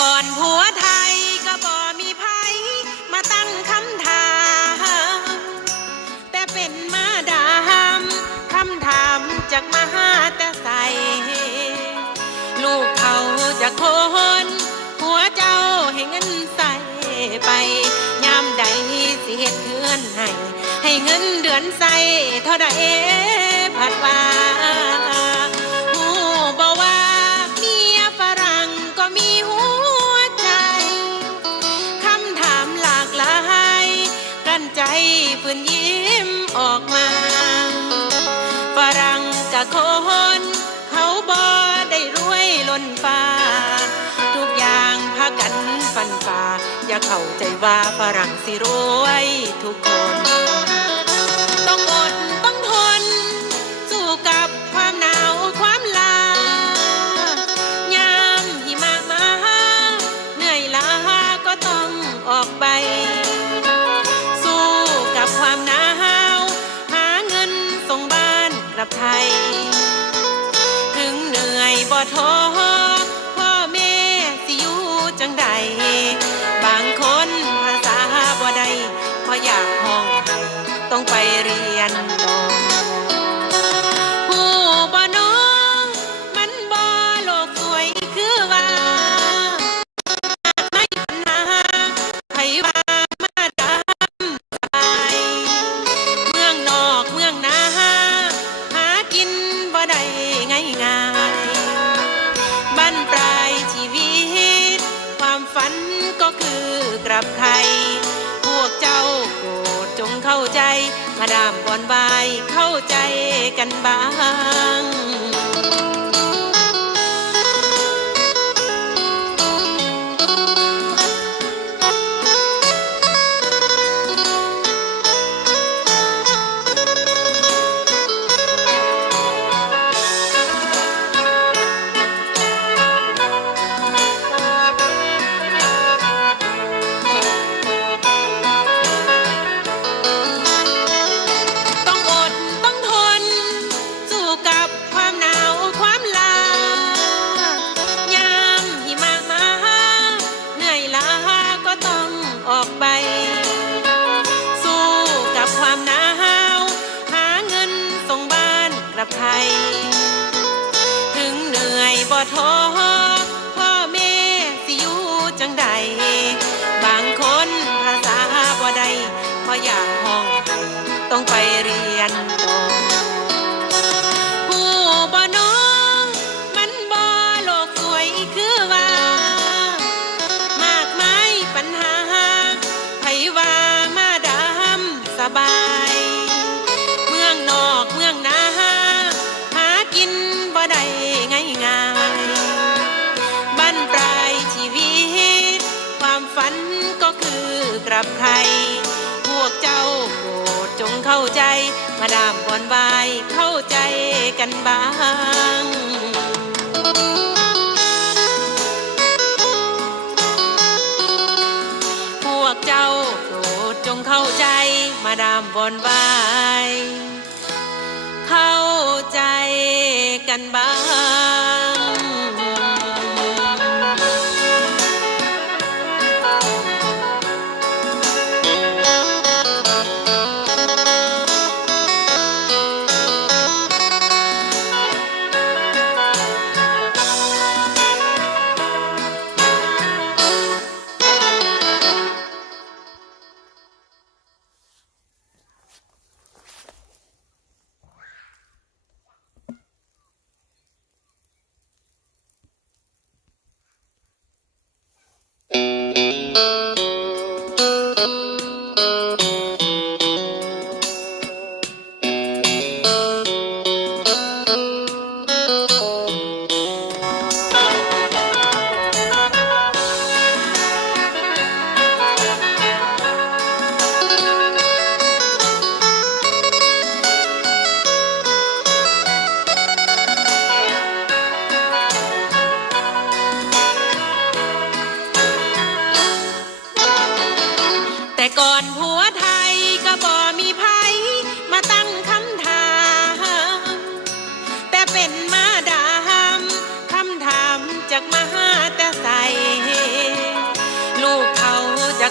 ก่อนผัวไทยก็บ่มีภัยมาตั้งคำถาม แต่เป็นมาดามคำถามจากมหาแต่ใส ลูกเขาจะโคนหัวเจ้าให้เงินใส่ไปยามใดสิเฮ็ดเงินให้ให้เงินเดือนใส่เท่าใดผัดว่า ฝืนยิ้มออกมา ฝรั่งกับคนเขาบ่ได้รวยล้นฟ้า ทุกอย่างพากันฟันฝ่าอย่าเข้าใจว่าฝรั่งสิรวยทุกคน ห้องต้องไปเรียนต่อผู้บ่น้องมันบ่โลกสวยคือว่าไม่ปัญหาไผว่ามาดำสบายเมืองนอกเมืองนาหากินบ่ได้ง่ายง่ายๆบ้านปลายชีวิต ความฝันก็คือกลับไทย ราดามบอนบายเข้าใจกันบ้าง กับไทยพวกเจ้าโปรดจงเข้าใจ มาดามบอนบายเข้าใจกันบ้างพวกเจ้าโปรดจงเข้าใจ มาดามบอนบายเข้าใจกันบ้าง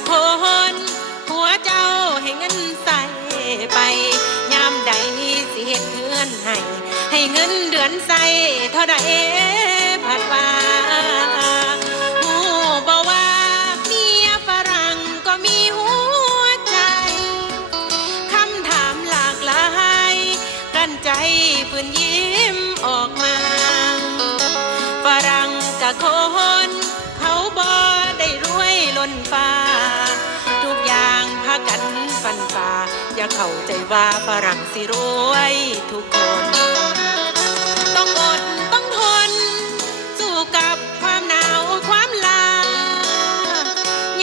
โพนหัวเจ้าให้เงินใส่ไปยามใดเสียเงื่อนให้ให้เงินเดือนใส่เท่าใดผัดว่าหูบ่ว่าเมียฝรั่งก็มีหัวใจคำถามหลากหลายกั้นใจฝืนยิ้มออกมาฝรั่งกับคน เขาบ่ได้รวยล้นฟ้า อย่าเข้าใจว่าฝรั่งสิรวยทุกคน ต้องอดต้องทน สู้กับความหนาวความลา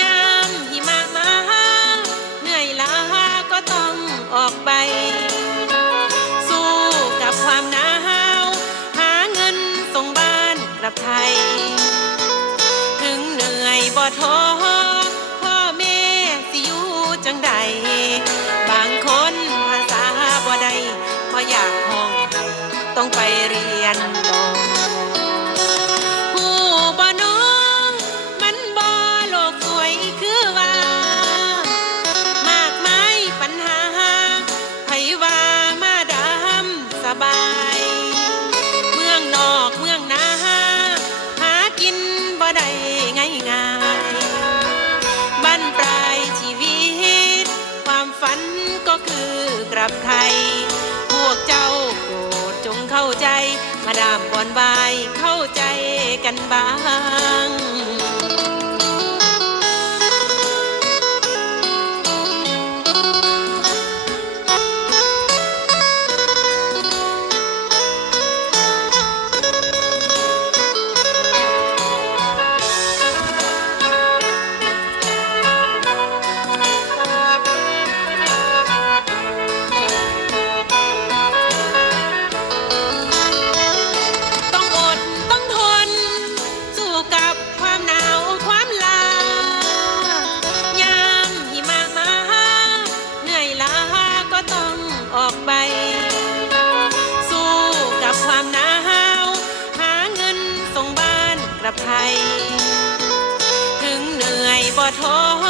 ยามหิมะมาเหนื่อยล้าก็ต้องออกไป สู้กับความหนาว หาเงินส่งบ้านกลับไทย ถึงเหนื่อยบ่ท้อพ่อแม่สิอยู่จังใด ต้องไปเรียนต่อผู้บ่น้องมันบ่โลกสวยคือว่า มากมายปัญหาไผว่ามาดำสบาย เมืองนอกเมืองนาหากินบ่ได้ง่ายง่ายบ้านปลายชีวิต ความฝันก็คือกลับไทย อนบายเข้าใจกันบ้างต้อง ท้อ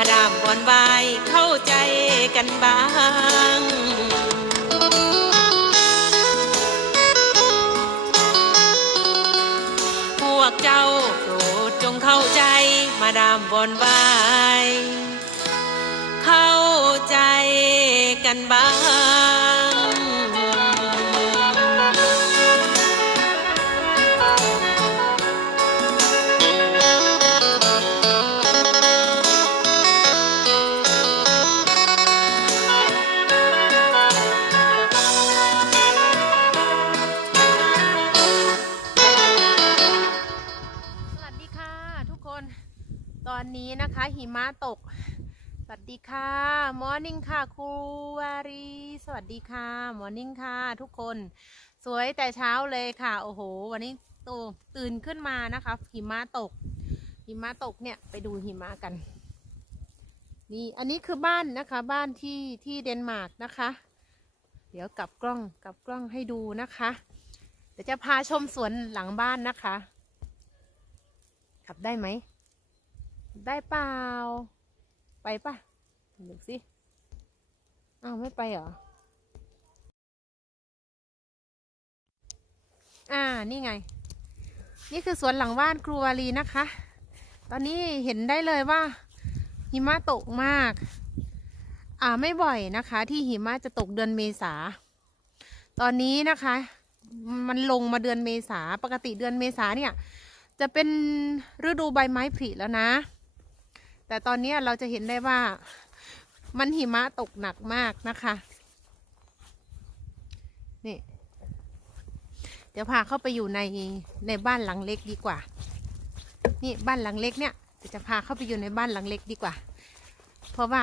มาดามบอนบายเข้าใจกันบ้างพวกเจ้าโปรดจงเข้าใจมาดามบอนบายเข้าใจกันบ้าง หิมะตก สวัสดีค่ะมอร์นิ่งค่ะครูวารี สวัสดีค่ะมอร์นิ่งค่ะ ทุกคน สวยแต่เช้าเลยค่ะ โอ้โห วันนี้ตูตื่นขึ้นมานะคะ หิมะตก หิมะตกเนี่ยไปดูหิมะกัน นี่อันนี้คือบ้านนะคะ บ้านที่ที่เดนมาร์กนะคะ เดี๋ยวกลับกล้องกลับกล้องให้ดูนะคะ เดี๋ยวจะพาชมสวนหลังบ้านนะคะขับได้ไหม ได้เปล่า ไปปะดูสิ อ้าว ไม่ไปเหรอ อ่า นี่ไง นี่คือสวนหลังบ้านครูวารีนะคะ ตอนนี้เห็นได้เลยว่า หิมะตกมาก อ่า ไม่บ่อยนะคะ ที่หิมะจะตกเดือนเมษา ตอนนี้นะคะ มันลงมาเดือนเมษา ปกติเดือนเมษาเนี่ย จะเป็นฤดูใบไม้ผลิแล้วนะ แต่ตอนนี้เราจะเห็นได้ว่ามันหิมะตกหนักมากนะคะ นี่ เดี๋ยวพาเข้าไปอยู่ในในบ้านหลังเล็กดีกว่า นี่บ้านหลังเล็กเนี่ยจะพาเข้าไปอยู่ในบ้านหลังเล็กดีกว่า เพราะว่า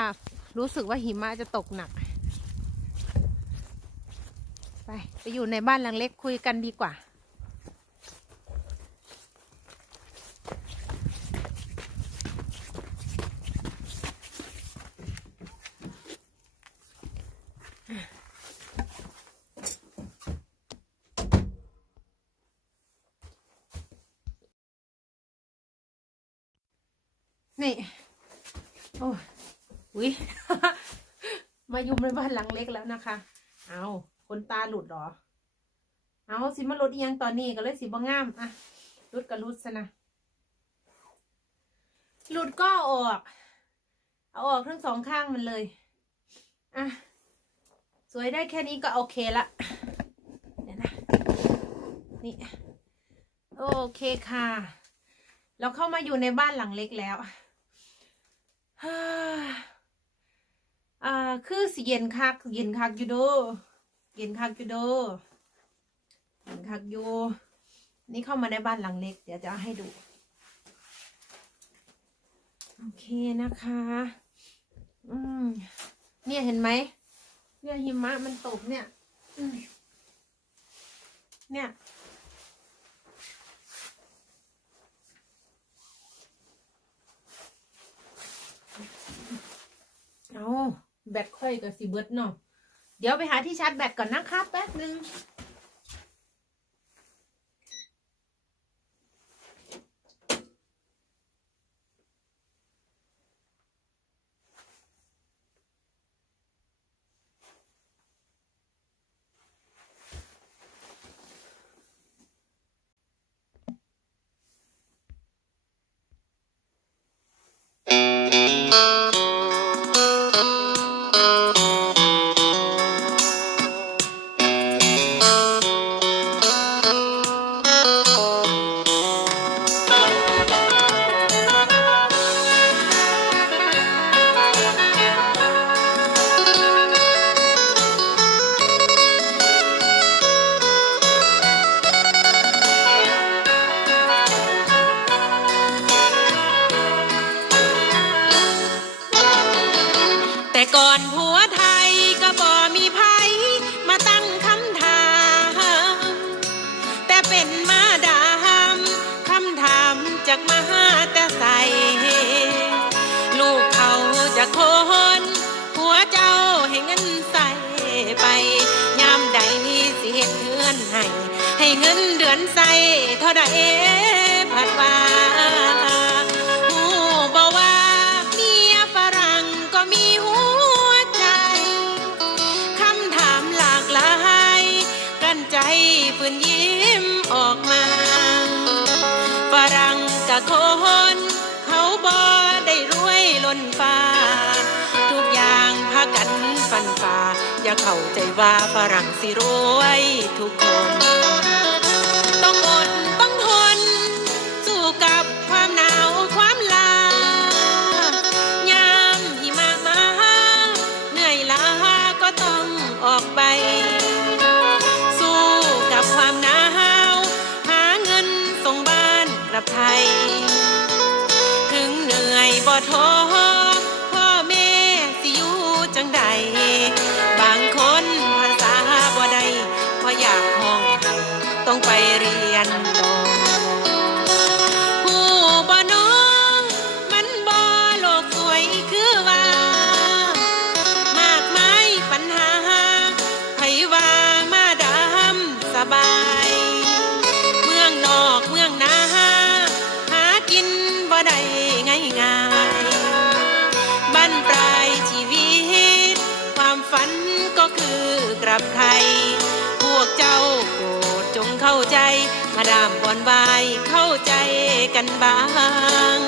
รู้สึกว่าหิมะจะตกหนัก ไปไปอยู่ในบ้านหลังเล็กคุยกันดีกว่า นี่โอ้ยมาอยู่ในบ้านหลังเล็กแล้วนะคะ เอาคนตาหลุดหรอ เอาสิมาหลุดอียังตอนนี้ก็เลยสิบ่งามอะหลุดก็หลุดซะนะหลุดก็อออก เอาออกทั้งสองข้างมันเลยอะสวยได้แค่นี้ก็โอเคละเดี๋ยวนะนี่โอเคค่ะ เราเข้ามาอยู่ในบ้านหลังเล็กแล้ว ฮ่าอ่าคือสิเย็นคักเย็นคักอยู่โดเย็นคักอยู่โดเย็นคักอยู่นี่เข้ามาในบ้านหลังเล็ก เดี๋ยวจะให้ดู โอเคนะคะ อืม เนี่ยเห็นไหมเนี่ยหิมะมันตกเนี่ยเนี่ย เอาแบตค่อยกับสีเบิร์ดเนาะเดี๋ยวไปหาที่ชาร์จแบตก่อนนะครับแป๊บนึง เท่าใดผัดว่าหูบ่ว่าเมียฝรั่งก็มีหัวใจคำถามหลากหลายกันใจฝืนยิ้มออกมาฝรั่งกับคนเขาบ่ได้รวยล้นฟ้า ทุกอย่างพากันฟันฝ่าอย่าเข้าใจว่าฝรั่งสิรวยทุกคน กับไทย ถึงเหนื่อยบ่ท้อับใคร พวกเจ้าโปรดจงเข้าใจ มาดามบอนบายเข้าใจกันบ้าง